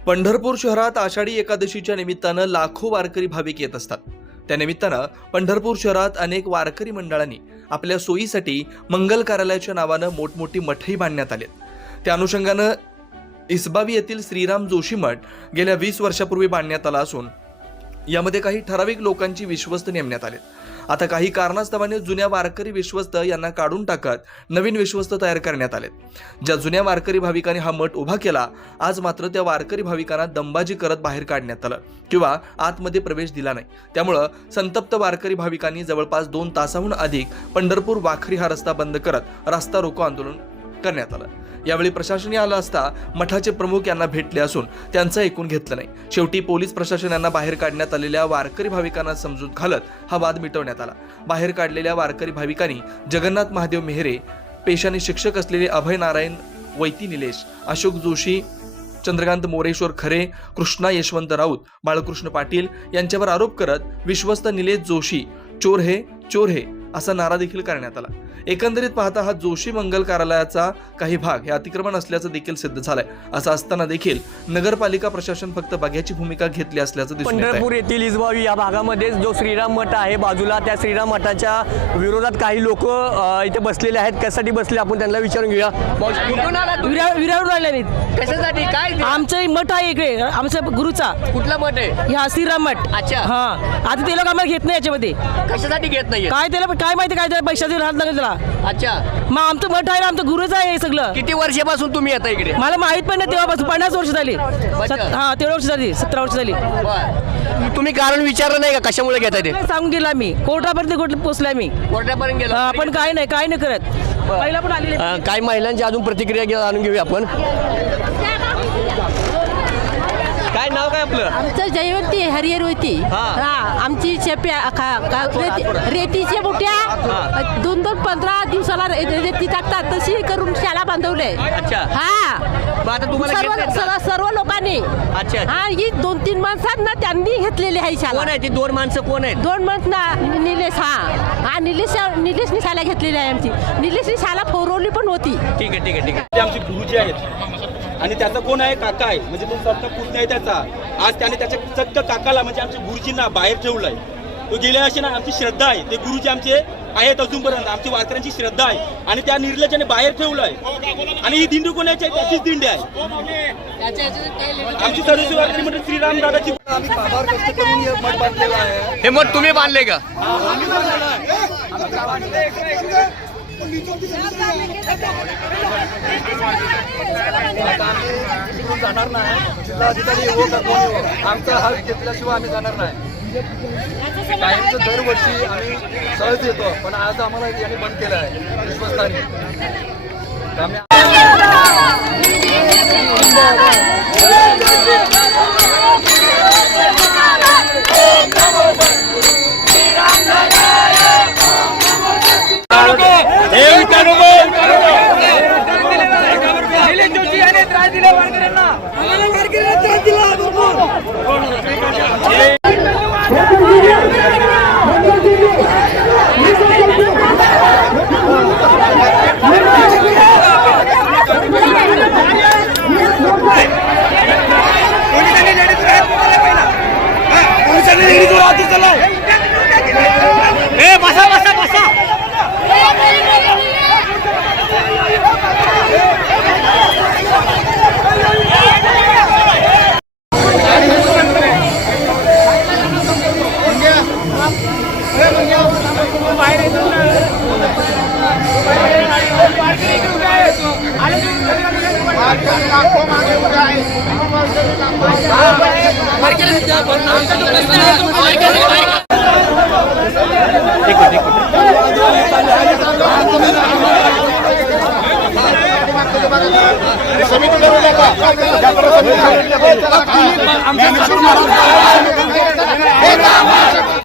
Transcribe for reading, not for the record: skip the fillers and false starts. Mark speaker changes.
Speaker 1: पंढरपूर शहरात आषाढी एकादशीच्या निमित्तानं लाखो वारकरी भाविक येत असतात. त्या निमित्तानं पंढरपूर शहरात अनेक वारकरी मंडळांनी आपल्या सोयीसाठी मंगल कार्यालयाच्या नावानं मोठमोठी मठही बांधण्यात आलेत. त्या अनुषंगानं इसबावी येथील श्रीराम जोशी मठ गेल्या 20 वर्षापूर्वी बांधण्यात आला असून यामध्ये काही ठराविक लोकांची विश्वस्त नेमण्यात आलेत. आता काही कारणास्तवाने जुन्या वारकरी विश्वस्त यांना काढून टाकत नवीन विश्वस्त तयार करण्यात आलेत. ज्या जुन्या वारकरी भाविकांनी हा मठ उभा केला, आज मात्र त्या वारकरी भाविकांना दंबाजी करत बाहेर काढण्यात आलं किंवा आतमध्ये प्रवेश दिला नाही. त्यामुळं संतप्त वारकरी भाविकांनी जवळपास 2 तासाहून अधिक पंढरपूर वाखरी हा रस्ता बंद करत रास्ता रोको आंदोलन करण्यात आलं. यावेळी प्रशासन आलं असता मठाचे प्रमुख यांना भेटले असून त्यांचं ऐकून घेतलं नाही. शेवटी पोलीस प्रशासन यांना बाहेर काढण्यात आलेल्या वारकरी भाविकांना समजूत घालत हा वाद मिटवण्यात आला. बाहेर काढलेल्या वारकरी भाविकांनी जगन्नाथ महादेव मेहरे, पेशाने शिक्षक असलेले अभय नारायण वैती निलेश, अशोक जोशी, चंद्रकांत मोरेश्वर खरे, कृष्णा यशवंत राऊत, बाळकृष्ण पाटील यांच्यावर आरोप करत विश्वस्त निलेश जोशी चोर हे असा नारा देखील करण्यात आला. एकंदरीत पाहता हा जोशी मंगल कार्यालयाचा काही भाग हे अतिक्रमण असल्याचं देखील सिद्ध झालंय. असं असताना देखील नगरपालिका प्रशासन फक्त बघ्याची भूमिका घेतली असल्याचं दिसून येत आहे.
Speaker 2: पंढरपूर येथील इसबावी या भागामध्ये जो श्रीराम मठ आहे बाजूला, त्या श्रीराम मठाच्या विरोधात काही लोक इथे बसलेले आहेत. कशासाठी बसले आपण त्यांना विचारून घेऊया. कुठून आला?
Speaker 3: विरावरून राहिले
Speaker 2: कशासाठी? काय
Speaker 3: आमचा मठ आहे इकडे, आमच्या गुरुचा.
Speaker 2: कुठला मठ आहे?
Speaker 3: हा श्रीराम मठ.
Speaker 2: अच्छा.
Speaker 3: हा, आता ते लोक आम्हाला घेत नाही याच्यामध्ये.
Speaker 2: कशासाठी घेत नाहीये?
Speaker 3: काय त्याला काय माहिती, काय त्याला पैशाचे हात लागेल त्याला.
Speaker 2: अच्छा.
Speaker 3: मग आमचं मठ आहे, आमचं गुरुच आहे हे सगळं.
Speaker 2: किती वर्षापासून तुम्ही येता इकडे?
Speaker 3: मला माहित पण नाही तेव्हापासून. 50 वर्ष झाली. हा, 13 वर्ष झाली, 17 वर्ष झाली.
Speaker 2: तुम्ही कारण विचारलं नाही का कशामुळे घेताय ते?
Speaker 3: सांगून गेला मी, कोर्टापर्यंत पोहोचलाय मी.
Speaker 2: कोर्टापर्यंत गेला
Speaker 3: पण काय नाही करत. पहिला पण आलेले.
Speaker 2: काही महिलांची अजून प्रतिक्रिया जाणून घेऊया आपण. काय नाव काय आपलं?
Speaker 4: आमचं जयवंती हरिहर होती. आमची रेतीच्या बुट्या 2-2 15 दिवसाला रेती टाकतात, तशी करून शाळा बांधवले.
Speaker 2: अच्छा.
Speaker 4: हा,
Speaker 2: आता तुम्हाला
Speaker 4: सर्व लोकांनी.
Speaker 2: अच्छा.
Speaker 4: हा, ही 2-3 माणसांना त्यांनी घेतलेली आहे शाळा.
Speaker 2: कोण आहे ती 2 माणसं? कोण आहेत?
Speaker 4: 2 माणसं ना. निलेश. हा, निलेशनी शाळा घेतलेली आहे आमची. निलेशनी शाळा फोरवली पण होती.
Speaker 2: ठीक आहे.
Speaker 5: ते आमचे गुरुजी आहेत आणि त्याचा कोण आहे? काका आहे. म्हणजे तो सत्ता पुतण्या आहे त्याचा. आज त्याने त्याच्या चक्क काकाला म्हणजे आमच्या गुरुजींना बाहेर ठेवलाय. तो गेल्या अशी ना आमची श्रद्धा आहे. ते गुरुजी आमचे आहेत अजूनपर्यंत, आमची वारकऱ्यांची श्रद्धा आहे. आणि त्या निर्लज्जाने बाहेर ठेवलाय. आणि ही दिंडी कोणाची आहे? त्याचीच दिंडी आहे. आमची सदस्य वारकरी म्हणजे श्रीराम दादाची.
Speaker 1: आम्ही फार कष्ट करून हे मठ बांधलेलं आहे.
Speaker 2: हे मठ तुम्ही बांधले का?
Speaker 1: जाणार नाही. जिल्हाधिकारी येवो का कोण येवो, आमचा हक घेतल्याशिवाय आम्ही जाणार नाही. कायमचं दरवर्षी आम्ही सहज येतो, पण आज आम्हाला यांनी बंद केलं आहे विश्वस्तांनी.
Speaker 6: समिती